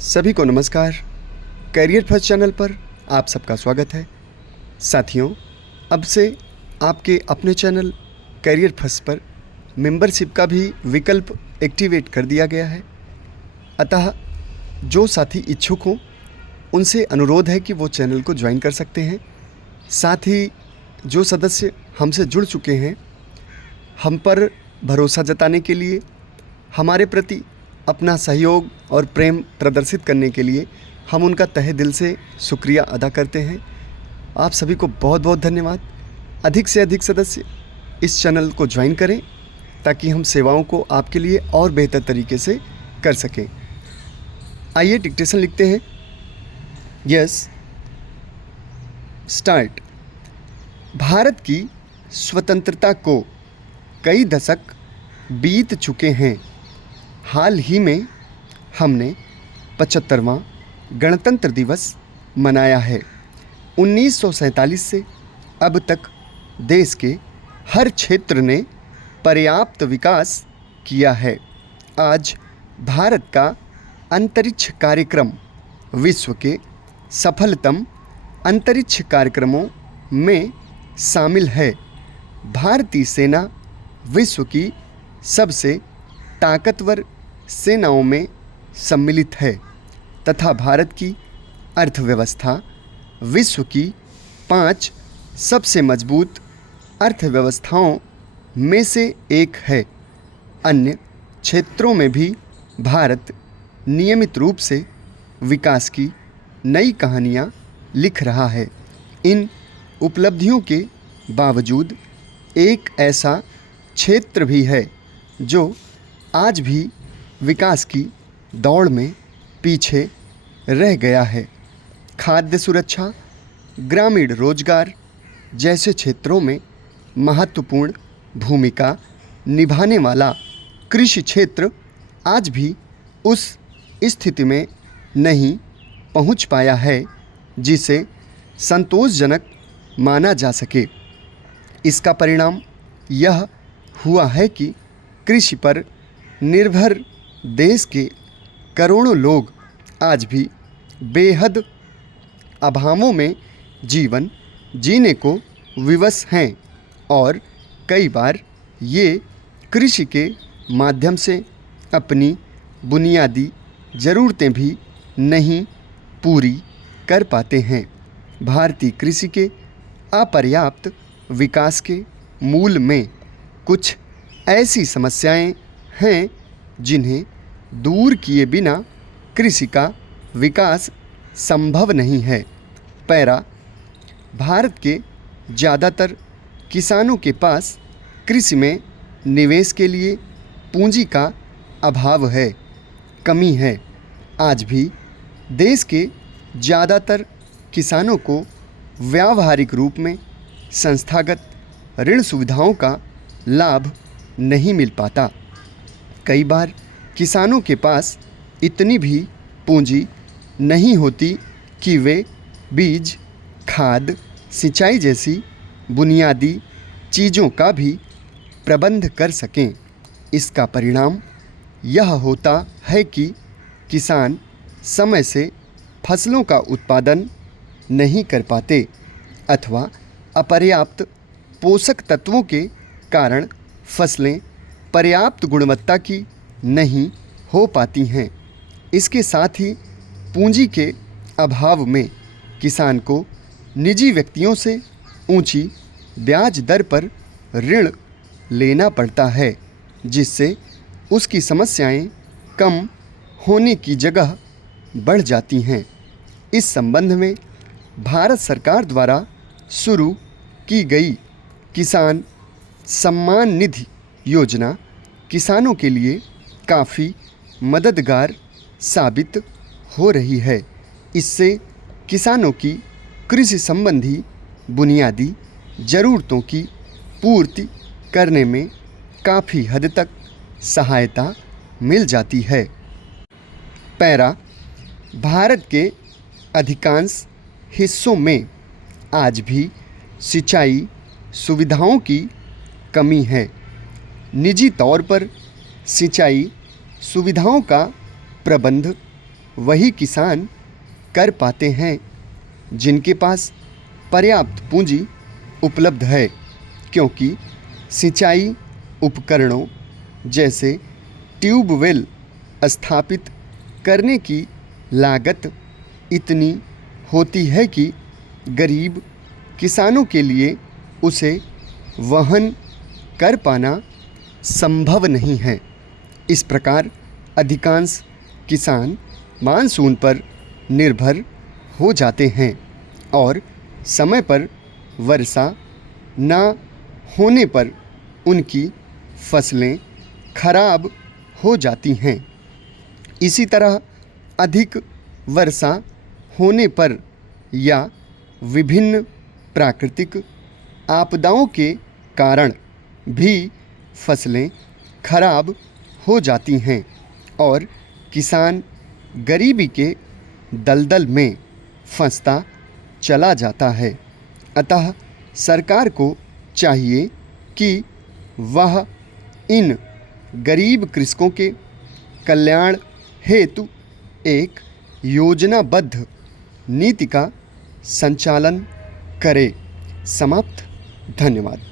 सभी को नमस्कार। करियर फर्स्ट चैनल पर आप सबका स्वागत है। साथियों, अब से आपके अपने चैनल करियर फर्स्ट पर मेंबरशिप का भी विकल्प एक्टिवेट कर दिया गया है। अतः जो साथी इच्छुक हों उनसे अनुरोध है कि वो चैनल को ज्वाइन कर सकते हैं। साथ ही जो सदस्य हमसे जुड़ चुके हैं, हम पर भरोसा जताने के लिए, हमारे प्रति अपना सहयोग और प्रेम प्रदर्शित करने के लिए हम उनका तहे दिल से शुक्रिया अदा करते हैं। आप सभी को बहुत बहुत धन्यवाद। अधिक से अधिक सदस्य इस चैनल को ज्वाइन करें ताकि हम सेवाओं को आपके लिए और बेहतर तरीके से कर सकें। आइए डिक्टेशन लिखते हैं। Yes, start. भारत की स्वतंत्रता को कई दशक बीत चुके हैं। हाल ही में हमने 75वां गणतंत्र दिवस मनाया है। 1947 से अब तक देश के हर क्षेत्र ने पर्याप्त विकास किया है। आज भारत का अंतरिक्ष कार्यक्रम विश्व के सफलतम अंतरिक्ष कार्यक्रमों में शामिल है। भारतीय सेना विश्व की सबसे ताकतवर सेनाओं में सम्मिलित है तथा भारत की अर्थव्यवस्था विश्व की 5 सबसे मजबूत अर्थव्यवस्थाओं में से एक है। अन्य क्षेत्रों में भी भारत नियमित रूप से विकास की नई कहानियाँ लिख रहा है। इन उपलब्धियों के बावजूद एक ऐसा क्षेत्र भी है जो आज भी विकास की दौड़ में पीछे रह गया है। खाद्य सुरक्षा, ग्रामीण रोजगार जैसे क्षेत्रों में महत्वपूर्ण भूमिका निभाने वाला कृषि क्षेत्र आज भी उस स्थिति में नहीं पहुंच पाया है जिसे संतोषजनक माना जा सके। इसका परिणाम यह हुआ है कि कृषि पर निर्भर देश के करोड़ों लोग आज भी बेहद अभावों में जीवन जीने को विवश हैं और कई बार ये कृषि के माध्यम से अपनी बुनियादी ज़रूरतें भी नहीं पूरी कर पाते हैं। भारतीय कृषि के अपर्याप्त विकास के मूल में कुछ ऐसी समस्याएं हैं जिन्हें दूर किए बिना कृषि का विकास संभव नहीं है। पैरा, भारत के ज़्यादातर किसानों के पास कृषि में निवेश के लिए पूंजी का अभाव है, कमी है। आज भी देश के ज़्यादातर किसानों को व्यावहारिक रूप में संस्थागत ऋण सुविधाओं का लाभ नहीं मिल पाता। कई बार किसानों के पास इतनी भी पूंजी नहीं होती कि वे बीज, खाद, सिंचाई जैसी बुनियादी चीज़ों का भी प्रबंध कर सकें। इसका परिणाम यह होता है कि किसान समय से फसलों का उत्पादन नहीं कर पाते अथवा अपर्याप्त पोषक तत्वों के कारण फसलें पर्याप्त गुणवत्ता की नहीं हो पाती हैं। इसके साथ ही पूंजी के अभाव में किसान को निजी व्यक्तियों से ऊंची ब्याज दर पर ऋण लेना पड़ता है, जिससे उसकी समस्याएं कम होने की जगह बढ़ जाती हैं। इस संबंध में भारत सरकार द्वारा शुरू की गई किसान सम्मान निधि योजना किसानों के लिए काफ़ी मददगार साबित हो रही है। इससे किसानों की कृषि संबंधी बुनियादी ज़रूरतों की पूर्ति करने में काफ़ी हद तक सहायता मिल जाती है। पैरा, भारत के अधिकांश हिस्सों में आज भी सिंचाई सुविधाओं की कमी है। निजी तौर पर सिंचाई सुविधाओं का प्रबंध वही किसान कर पाते हैं जिनके पास पर्याप्त पूंजी उपलब्ध है, क्योंकि सिंचाई उपकरणों जैसे ट्यूबवेल स्थापित करने की लागत इतनी होती है कि गरीब किसानों के लिए उसे वहन कर पाना संभव नहीं है। इस प्रकार अधिकांश किसान मानसून पर निर्भर हो जाते हैं और समय पर वर्षा न होने पर उनकी फसलें खराब हो जाती हैं। इसी तरह अधिक वर्षा होने पर या विभिन्न प्राकृतिक आपदाओं के कारण भी फसलें खराब हो जाती हैं और किसान गरीबी के दलदल में फंसता चला जाता है। अतः सरकार को चाहिए कि वह इन गरीब कृषकों के कल्याण हेतु एक योजनाबद्ध नीति का संचालन करे। समाप्त। धन्यवाद।